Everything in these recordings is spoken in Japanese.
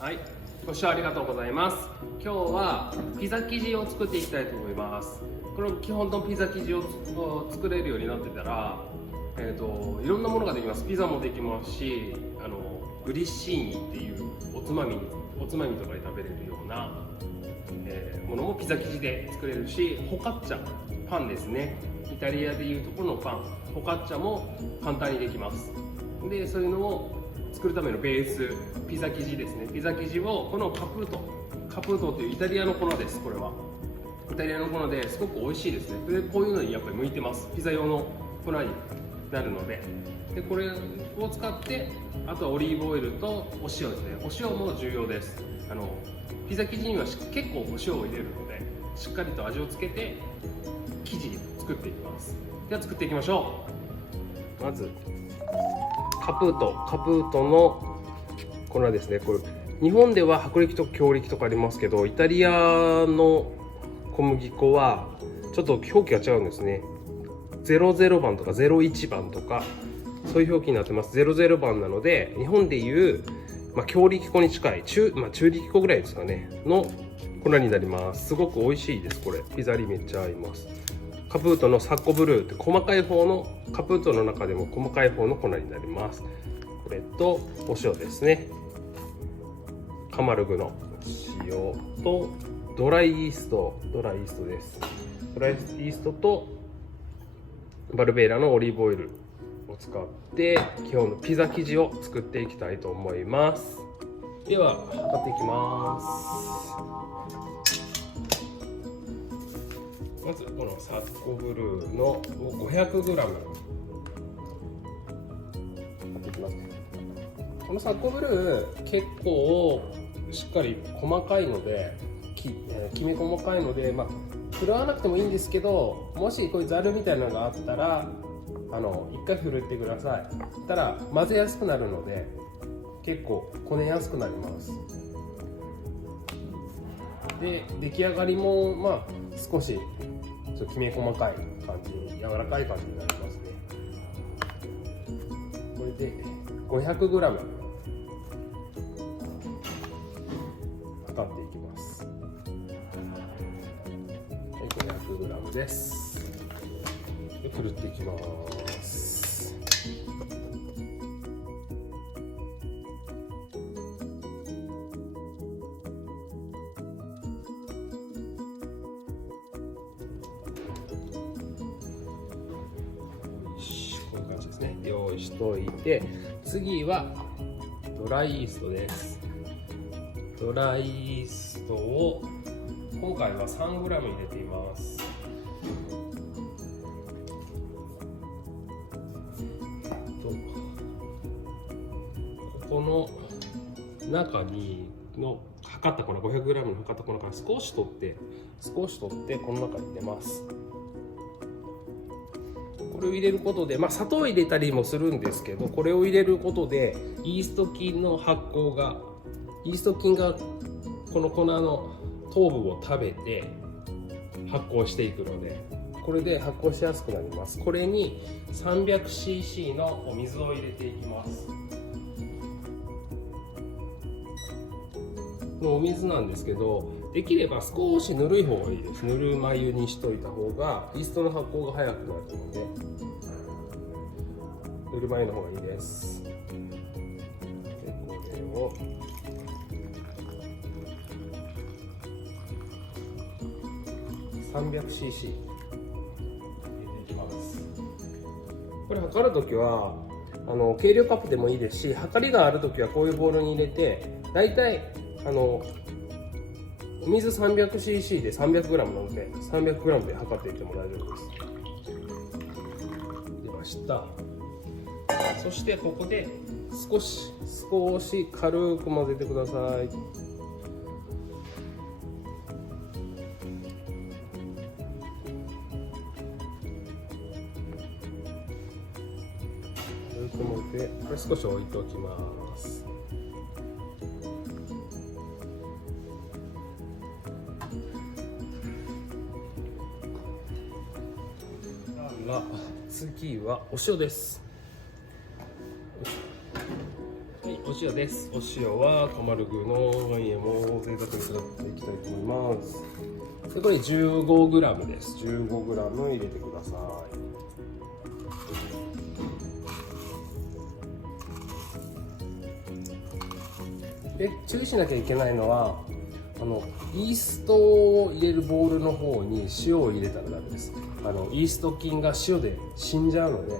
はい、ご視聴ありがとうございます。今日はピザ生地を作っていきたいと思います。この基本のピザ生地を作れるようになってたら、いろんなものができます。ピザもできますし、グリッシーニっていうおつまみとかで食べれるような、ものもピザ生地で作れるし、フォカッチャ、パンですね。イタリアでいうところのパン、フォカッチャも簡単にできます。で、そういうのを作るためのベース、ピザ生地ですね。ピザ生地をこのカプートというイタリアの粉です。これはイタリアの粉ですごく美味しいですね。で、こういうのにやっぱり向いてます。ピザ用の粉になるので、これを使って、あとはオリーブオイルとお塩ですね。お塩も重要です。ピザ生地には結構お塩を入れるので、しっかりと味をつけて生地作っていきます。では作っていきましょう。まずカプートの粉ですね。これ日本では薄力と強力とかありますけど、イタリアの小麦粉はちょっと表記が違うんですね。00番とか01番とかそういう表記になってます。00番なので、日本でいう、強力粉に近い中力粉ぐらいですかねの粉になります。すごく美味しいです。これピザにめっちゃ合います。カプートのサッコブルーって細かい方の、カプートの中でも細かい方の粉になります。これとお塩ですね。カマルグの塩とドライイーストです。ドライイーストとバルベーラのオリーブオイルを使って今日のピザ生地を作っていきたいと思います。では測っていきます。まずこのサッコブルーの 500g 買っていきます。このサッコブルー結構しっかり細かいので、きめ細かいので、振るわなくてもいいんですけど、もしこういうザルみたいなのがあったら一回振るってください。そしたら混ぜやすくなるので結構こねやすくなります。で、出来上がりも少しきめ細かい感じに、柔らかい感じになりますね。これで 500g 測っていきます。500g です。で、振るっていきます。こういう感じですね。用意しといて、次はドライイーストです。ドライイーストを今回は 3g 入れています。ここの中にの測った粉 500g の測った粉から少し取ってこの中に入れます。これを入れることで、砂糖を入れたりもするんですけど、これを入れることでイースト菌の発酵が、イースト菌がこの粉の糖分を食べて発酵していくので、これで発酵しやすくなります。これに 300cc のお水を入れていきます。このお水なんですけど、できれば少しぬるい方がいいです。ぬるま湯にしといた方がイーストの発酵が早くなるので、ぬるま湯の方がいいです。で、これを300cc 入れていきます。これ測るときは計量カップでもいいですし、測りがあるときはこういうボウルに入れて、だいたいお水 300cc で 300g なので 300g で測っていっても大丈夫です。出ました。そしてここで少し軽く混ぜてください。これ少し置いておきます。次はお塩です。はい、お塩です。お塩はカマルグの岩塩を贅沢に使っていきたいと思います。でこれ 15g です。 15g 入れてください。で注意しなきゃいけないのはイーストを入れるボウルの方に塩を入れたらダメです。イースト菌が塩で死んじゃうので、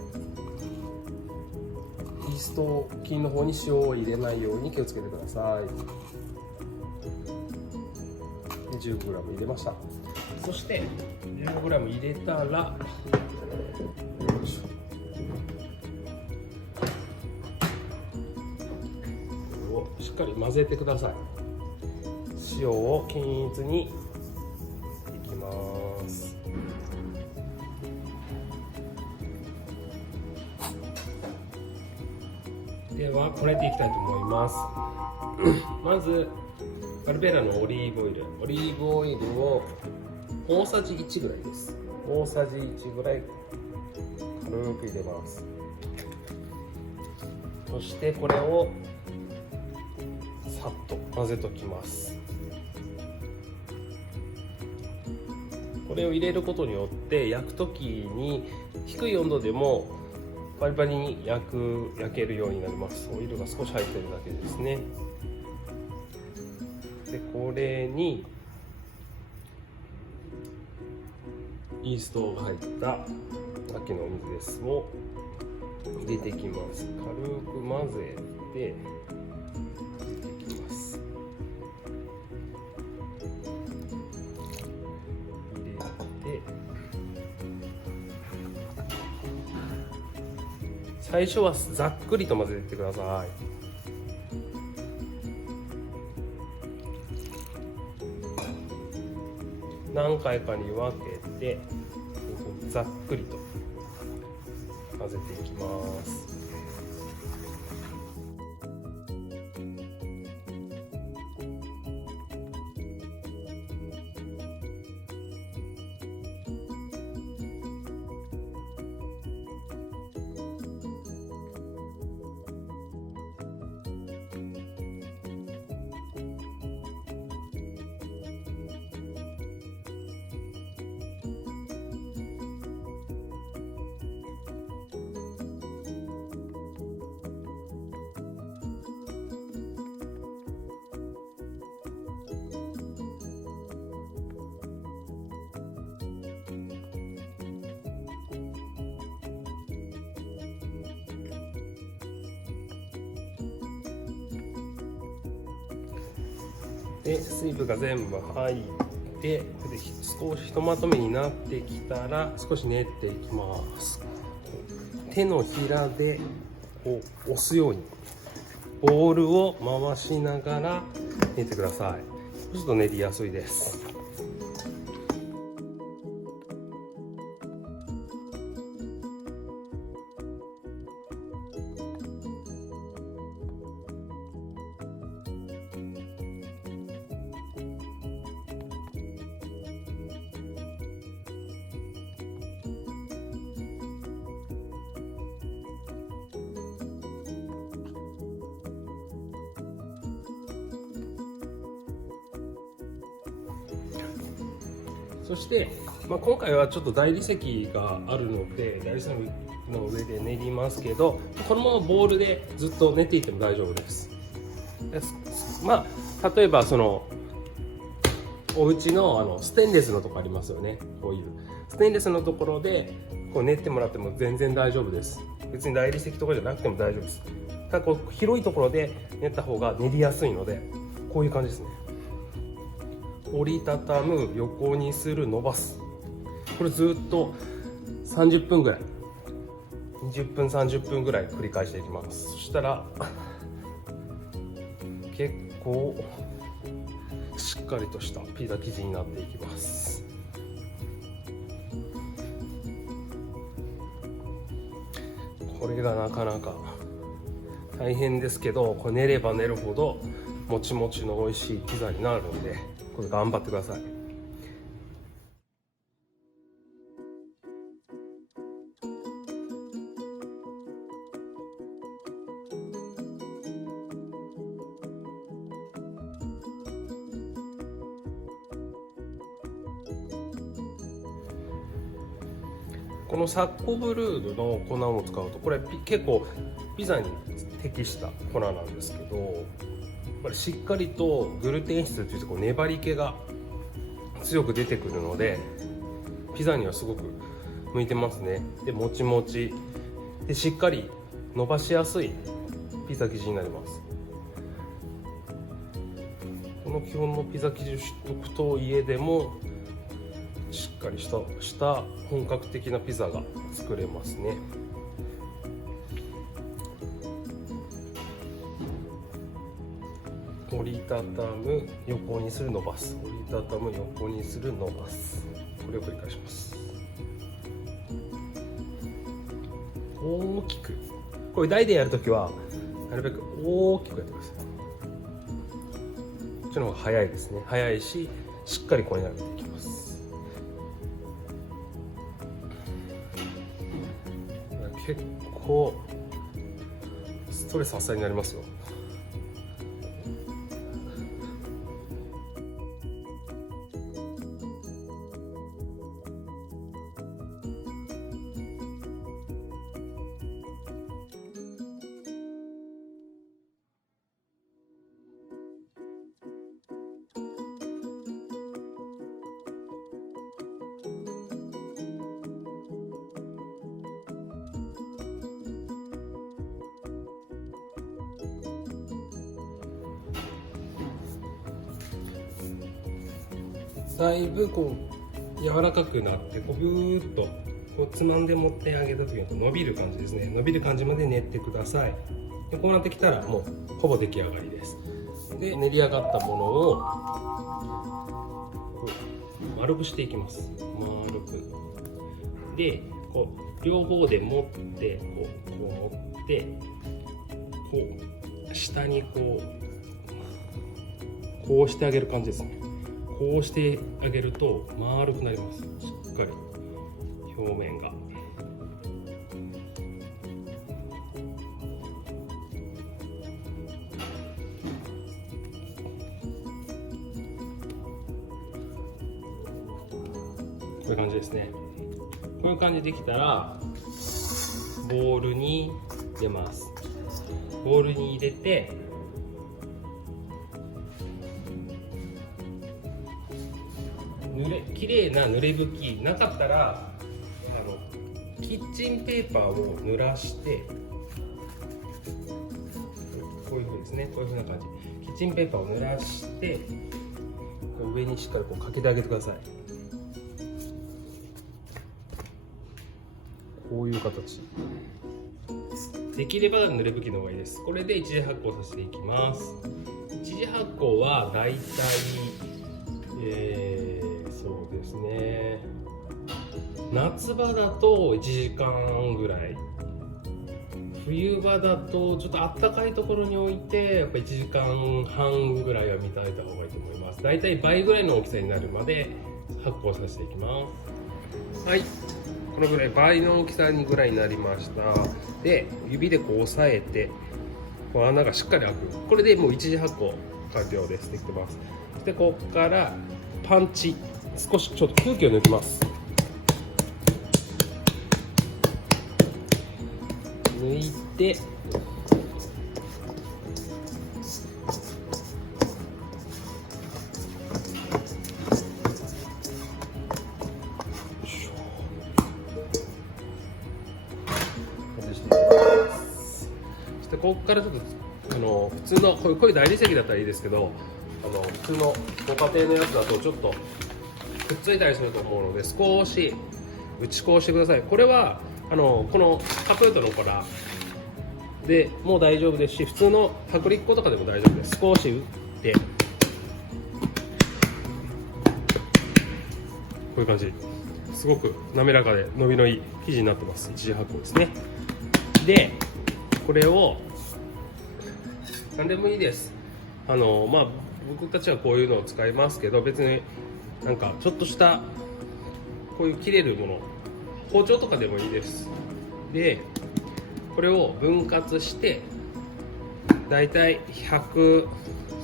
イースト菌の方に塩を入れないように気をつけてください。15g 入れました。そして 15g 入れたらしっかり混ぜてください。塩を均一にいきます。ではこねていきたいと思います。まずアルベラのオリーブオイルを大さじ1ぐらいです。大さじ1ぐらい軽く入れます。そしてこれをさっと混ぜときます。これを入れることによって焼くときに低い温度でもパリパリに焼けるようになります。オイルが少し入ってるだけですね。でこれにイーストが入った秋のお水ですを入れていきます。軽く混ぜて入れていきます。入れて最初はざっくりと混ぜていってください。何回かに分けてざっくりと混ぜていきます。で水分が全部入ってで少しひとまとめになってきたら少し練っていきます。手のひらでこう押すようにボールを回しながら練ってください。そうすると練りやすいです。そして、今回はちょっと大理石があるので大理石の上で練りますけど、このままボウルでずっと練っていっても大丈夫です。例えばお家のステンレスのとこありますよね。こういうステンレスのところでこう練ってもらっても全然大丈夫です。別に大理石とかじゃなくても大丈夫です。ただこう広いところで練った方が練りやすいのでこういう感じですね。折りたたむ、横にする、伸ばす、これずっと30分ぐらい20分30分ぐらい繰り返していきます。そしたら結構しっかりとしたピザ生地になっていきます。これがなかなか大変ですけど、これ練れば練るほどもちもちの美味しいピザになるので、これ頑張ってください。このサッコブルーの粉を使うと、これ結構ピザに適した粉なんですけど、やっぱりしっかりとグルテン質といって粘り気が強く出てくるので、ピザにはすごく向いてますね。で、もちもちでしっかり伸ばしやすいピザ生地になります。この基本のピザ生地を知っておくと、家でもしっかりした本格的なピザが作れますね。折りたたむ、横にする、伸ばす、折りたたむ、横にする、伸ばす、これを繰り返します。大きく、これ台でやるときはなるべく大きくやってください。こっちの方が早いですね。早いし、しっかりこれになっていきます。結構ストレス発散になりますよ。だいぶこう柔らかくなって、こうぐーっとこうつまんで持ってあげた時にこう伸びる感じですね。伸びる感じまで練ってください。でこうなってきたらもうほぼ出来上がりです。で練り上がったものを丸くしていきます。丸くでこう両方で持ってこう持ってこう下にこうしてあげる感じですね。こうしてあげると丸くなります。しっかり表面が。こういう感じですね。こういう感じできたらボウルに入れます。ボウルに入れて綺麗な濡れ拭きなかったらキッチンペーパーを濡らして、こういう風ですね。こういう風な感じ。キッチンペーパーを濡らして上にしっかりこうかけてあげてください。こういう形。できれば濡れ拭きの方がいいです。これで一次発酵させていきます。一次発酵はだいたいそうですね、夏場だと1時間ぐらい、冬場だとちょっとあったかいところに置いてやっぱ1時間半ぐらいは見てあげた方がいいと思います。だいたい倍ぐらいの大きさになるまで発酵させていきます。はい、このぐらい倍の大きさぐらいになりました。で指でこう押さえてこう穴がしっかり開く。これでもう一次発酵完了です。できてます。そしてここからパンチ、少しちょっと空気を抜きます。抜いてそしてここからちょっと普通のこういう大理石だったらいいですけど、普通のご家庭のやつだとちょっとくっついたりすると思うので、少し打ち粉をしてください。これはこのカプートの粉でもう大丈夫ですし、普通の薄力粉とかでも大丈夫です。少し打ってこういう感じ、すごく滑らかで伸びのいい生地になってます。一次発酵ですね。でこれを何でもいいです。僕たちはこういうのを使いますけど、別になんかちょっとしたこういう切れるもの、包丁とかでもいいです。でこれを分割してだいたい100、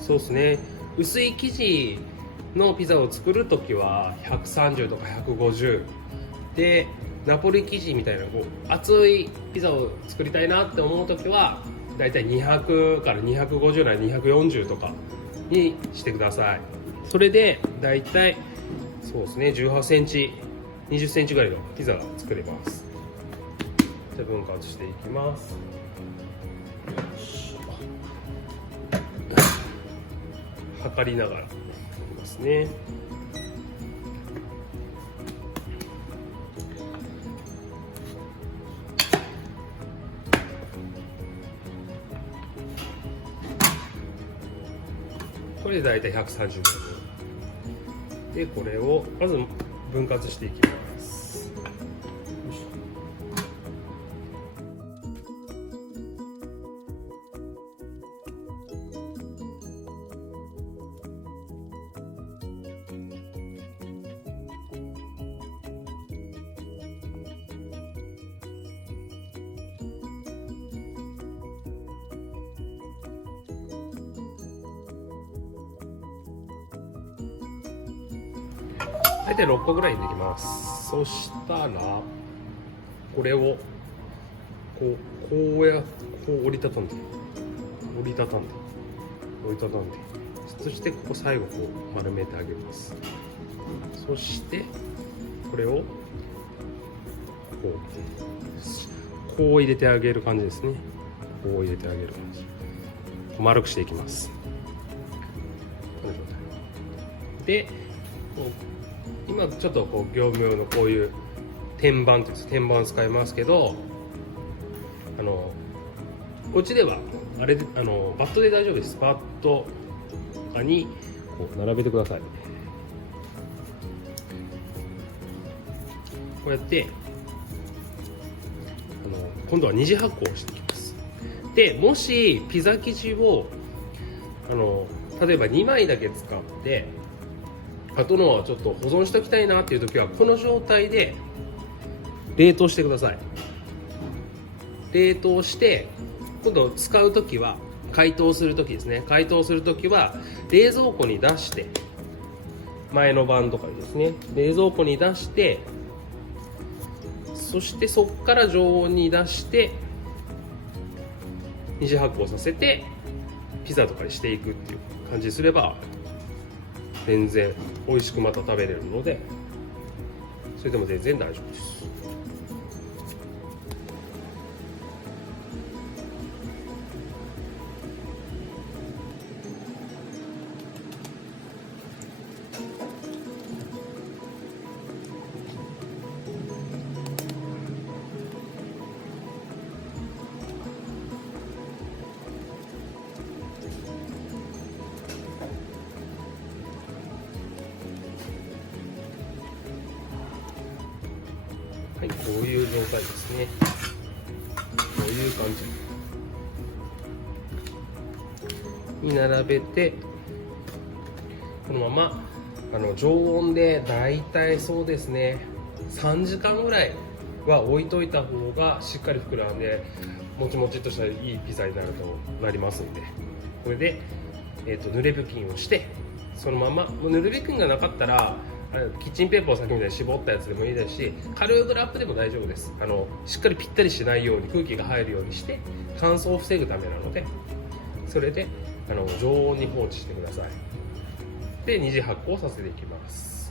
そうですね、薄い生地のピザを作るときは130とか150でナポリ生地みたいなこう厚いピザを作りたいなって思う時はだいたい200から250なら240とかにしてください。それでだいたいそうですね18センチ20センチぐらいのピザが作れます。じゃあ分割していきます。測りながらいきますね。これでだいたい130gで、これをまず分割していきます。大体6個ぐらいできます。そしたらこれをこう折りたたんでそしてここ最後こう丸めてあげます。そしてこれをこう入れてあげる感じですね。こう入れてあげる感じ、丸くしていきます。この状態で今ちょっとこう業務用のこういう天板って天板使いますけど、こっちではあれでバットで大丈夫です。バットとかにこう並べてください。こうやって今度は二次発酵をしていきます。でもしピザ生地を例えば2枚だけ使ってあとのはちょっと保存しておきたいなっていう時はこの状態で冷凍してください。冷凍して今度使う時は解凍する時ですね。解凍する時は冷蔵庫に出して前の晩とかにですね冷蔵庫に出してそしてそこから常温に出して二次発酵させてピザとかにしていくっていう感じにすれば全然美味しくまた食べれるので、それでも全然大丈夫です。はい、こういう状態ですね。こういう感じに並べて、このまま常温でだいたいそうですね3時間ぐらいは置いといた方がしっかり膨らんでもちもちっとしたいいピザになりますんで、これで、濡れ布巾をしてそのまま濡れ布巾がなかったらキッチンペーパーを先みたいに絞ったやつでもいいですし、軽くラップでも大丈夫です。しっかりぴったりしないように空気が入るようにして乾燥を防ぐためなので、それで常温に放置してください。で二次発酵させていきます。